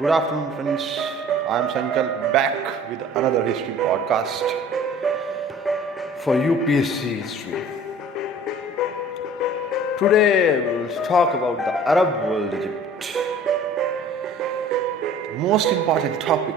Good afternoon, friends. I am Sankalp back with another history podcast for UPSC history. Today we will talk about the Arab world, Egypt. The most important topic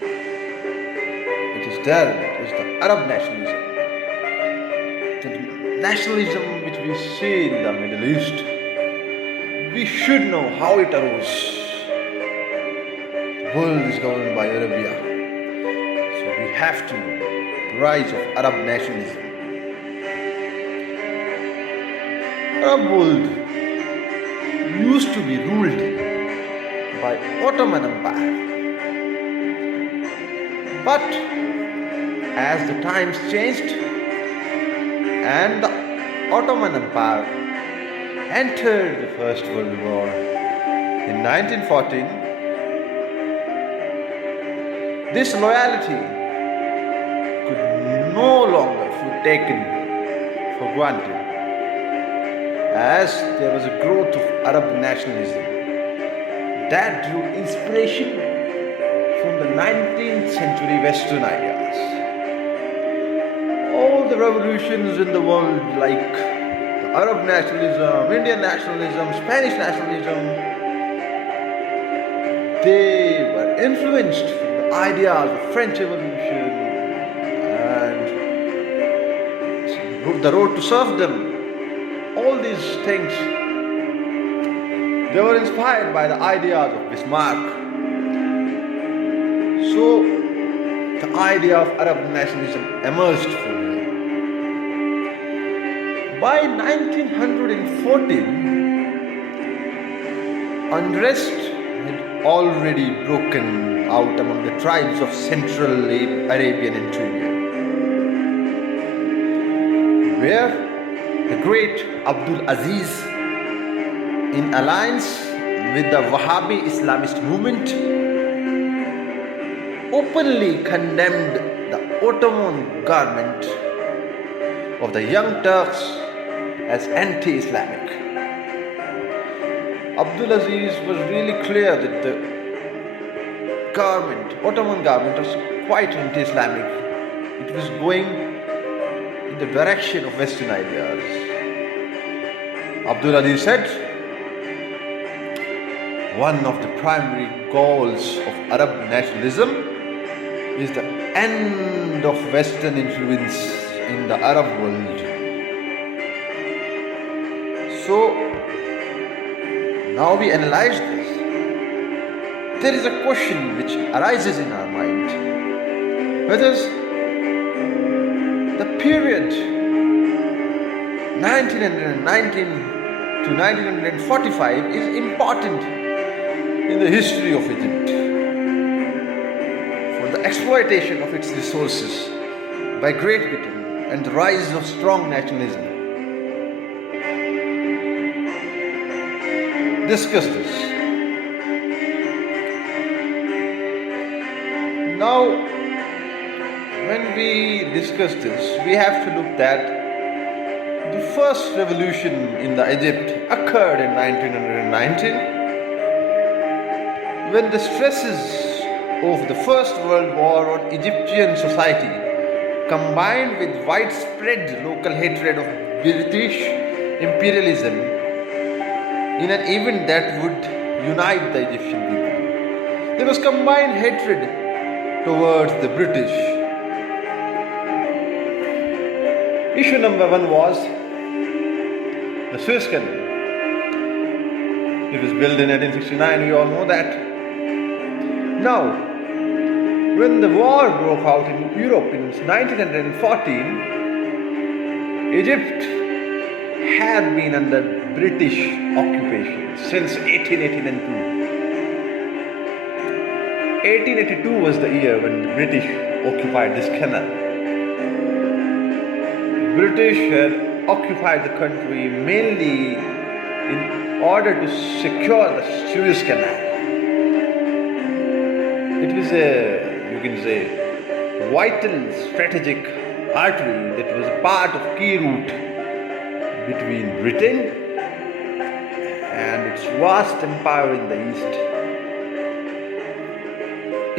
it is there in it is the Arab nationalism. The nationalism which we see in the Middle East. We should know how it arose. The world is governed by Arabia. So we have to know the rise of Arab nationalism. Arab world used to be ruled by Ottoman Empire. But as the times changed and the Ottoman Empire entered the First World War in 1914, this loyalty could no longer be taken for granted, as there was a growth of Arab nationalism that drew inspiration from the 19th century Western ideas. All the revolutions in the world, like the Arab nationalism, Indian nationalism, Spanish nationalism, they were influenced from the ideas of French Revolution and the road to serfdom. All these things, they were inspired by the ideas of Bismarck. So the idea of Arab nationalism emerged from here. By 1914, unrest had already broken out among the tribes of Central Arabian interior, where the great Abdul Aziz, in alliance with the Wahhabi Islamist movement, openly condemned the Ottoman government of the Young Turks as anti-Islamic. Abdul Aziz was really clear that the Ottoman government was quite anti-Islamic. It was going in the direction of Western ideas. Abdul Aziz said, one of the primary goals of Arab nationalism is the end of Western influence in the Arab world. So, now we analyze this. There is a question which arises in our mind, whether the period 1919 to 1945 is important in the history of Egypt for the exploitation of its resources by Great Britain and the rise of strong nationalism. Discuss this. Now, when we discuss this, we have to look at the first revolution in the Egypt occurred in 1919, when the stresses of the First World War on Egyptian society combined with widespread local hatred of British imperialism in an event that would unite the Egyptian people. There was combined hatred towards the British. Issue number one was the Suez Canal. It was built in 1869, we all know that. Now, when the war broke out in Europe in 1914, Egypt had been under British occupation since 1882. 1882 was the year when the British occupied this canal. British had occupied the country mainly in order to secure the Suez Canal. It was you can say, vital strategic artery that was part of key route between Britain and its vast empire in the east.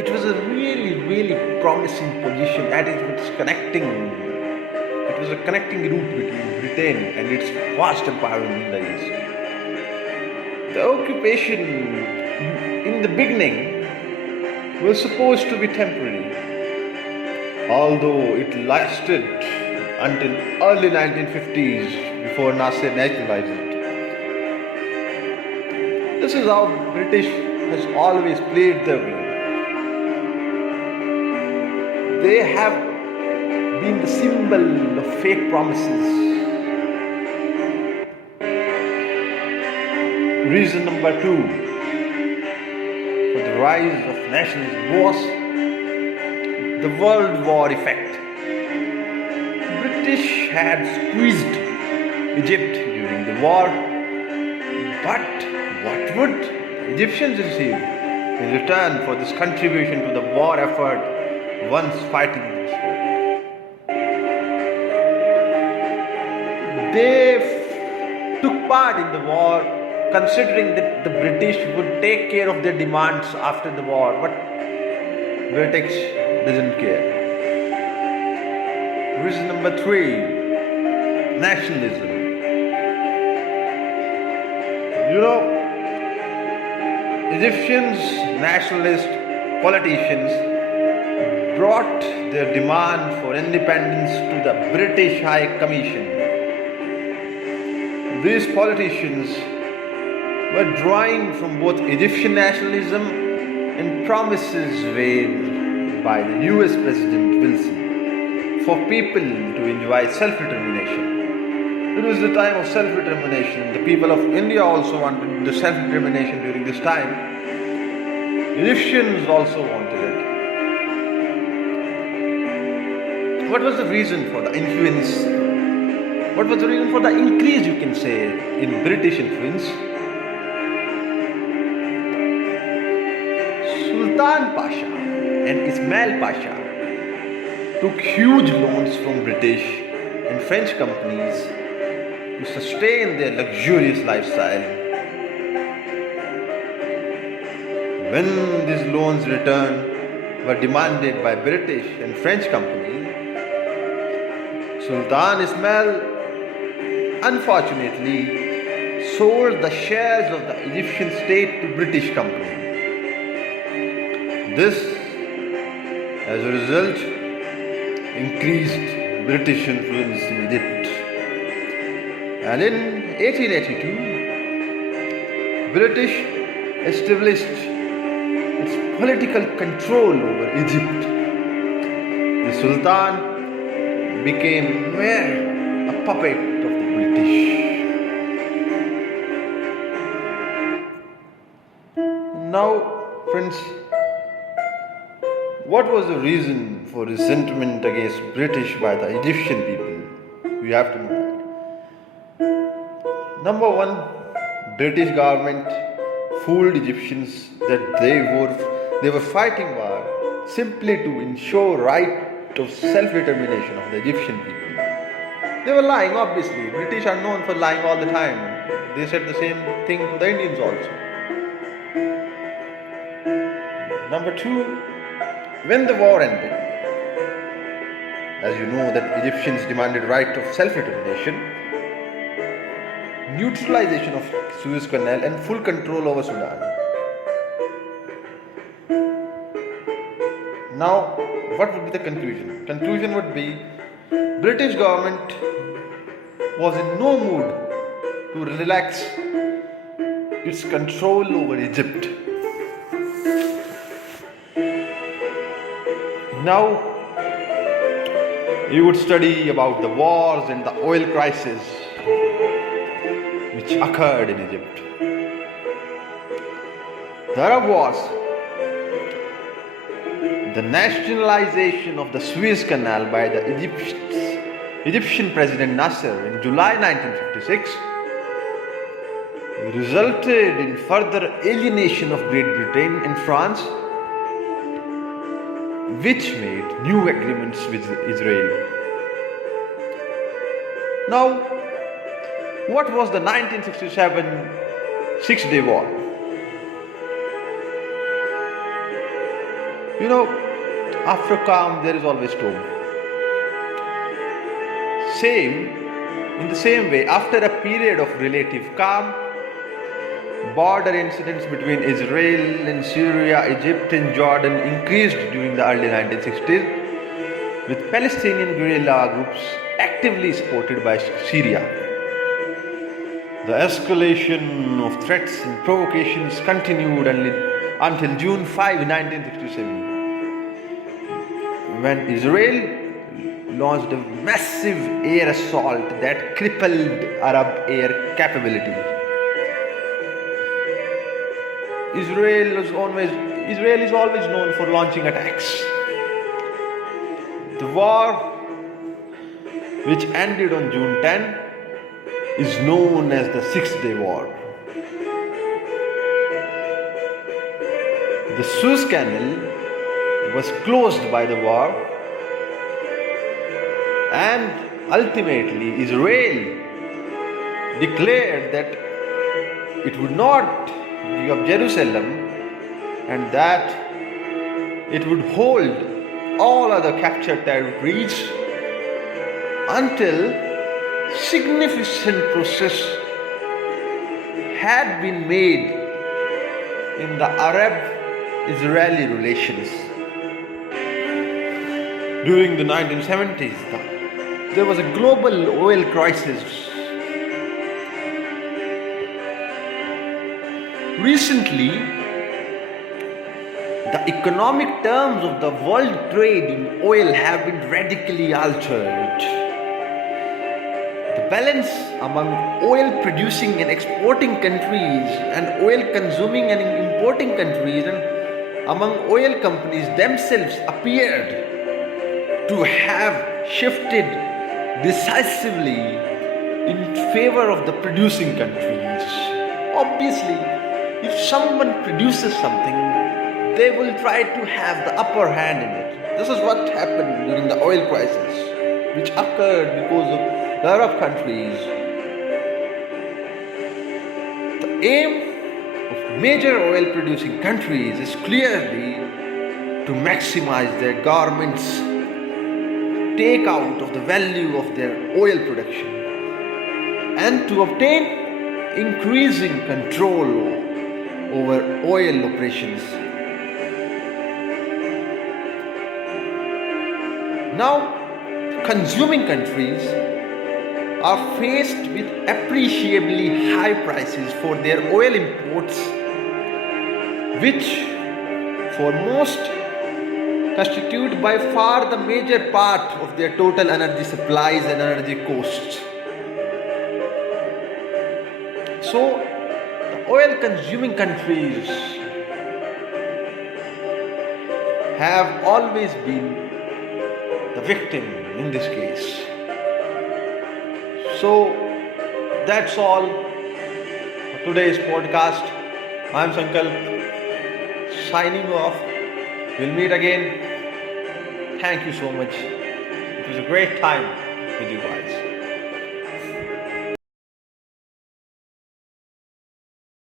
It was a really promising position as it was connecting. It was a connecting route between Britain and its vast empire in the east. The occupation in the beginning was supposed to be temporary, although it lasted until early 1950s before Nasser nationalized it. This is how British has always played their game. They have been the symbol of fake promises. Reason number 2 for the rise of nationalism was the World War effect. British had squeezed Egypt during the war, but what would Egyptians receive in return for this contribution to the war effort once fighting this war? They took part in the war considering that the British would take care of their demands after the war, but British doesn't care. Reason number 3, nationalism. Egyptians, nationalist politicians brought their demand for independence to the British High Commission. These politicians were drawing from both Egyptian nationalism and promises made by the US President Wilson for people to enjoy self-determination. It was the time of self-determination. The people of India also wanted the self-determination during this time. Egyptians also wanted it. What was the reason for the influence? What was the reason for the increase, you can say, in British influence? Sultan Pasha and Ismail Pasha took huge loans from British and French companies to sustain their luxurious lifestyle. When these loans were demanded by British and French companies, Sultan Ismail unfortunately sold the shares of the Egyptian state to British company. This, as a result, increased British influence in Egypt. And in 1882, British established its political control over Egypt. The Sultan became a puppet of the British. Now, friends, what was the reason for resentment against British by the Egyptian people? We have to know that. Number 1, British government fooled Egyptians that they were fighting war simply to ensure right of self-determination of the Egyptian people. They were lying, obviously. British are known for lying all the time. They said the same thing to the Indians also. Number 2, when the war ended, as you know that Egyptians demanded right of self-determination, neutralization of Suez Canal and full control over Sudan. Now, what would be the conclusion? Conclusion would be British government was in no mood to relax its control over Egypt. Now, you would study about the wars and the oil crisis which occurred in Egypt. The Arab Wars, the nationalization of the Suez Canal by the Egyptian President Nasser in July 1956 resulted in further alienation of Great Britain and France, which made new agreements with Israel. Now, what was the 1967 Six-Day War. You know, after calm there is always storm. In the same way, after a period of relative calm, border incidents between Israel and Syria, Egypt and Jordan increased during the early 1960s, with Palestinian guerrilla groups actively supported by Syria. The escalation of threats and provocations continued until June 5, 1967, when Israel launched a massive air assault that crippled Arab air capability. Israel is always known for launching attacks. The war, which ended on June 10, is known as the Six-Day War. The Suez Canal was closed by the war, and ultimately Israel declared that it would not give up Jerusalem and that it would hold all other captured territories until significant progress had been made in the Arab-Israeli relations. During the 1970s, there was a global oil crisis. Recently, the economic terms of the world trade in oil have been radically altered. The balance among oil producing and exporting countries and oil consuming and importing countries and among oil companies themselves appeared to have shifted decisively in favor of the producing countries. Obviously, if someone produces something, they will try to have the upper hand in it. This is what happened during the oil crisis, which occurred because of the Arab countries. The aim of major oil producing countries is clearly to maximize their government's take out of the value of their oil production and to obtain increasing control over oil operations. Now, consuming countries are faced with appreciably high prices for their oil imports, which for most constitute by far the major part of their total energy supplies and energy costs. So, the oil consuming countries have always been the victim in this case. So, that's all for today's podcast. I'm Sankalp, signing off. We'll meet again. Thank you so much. It was a great time with you guys.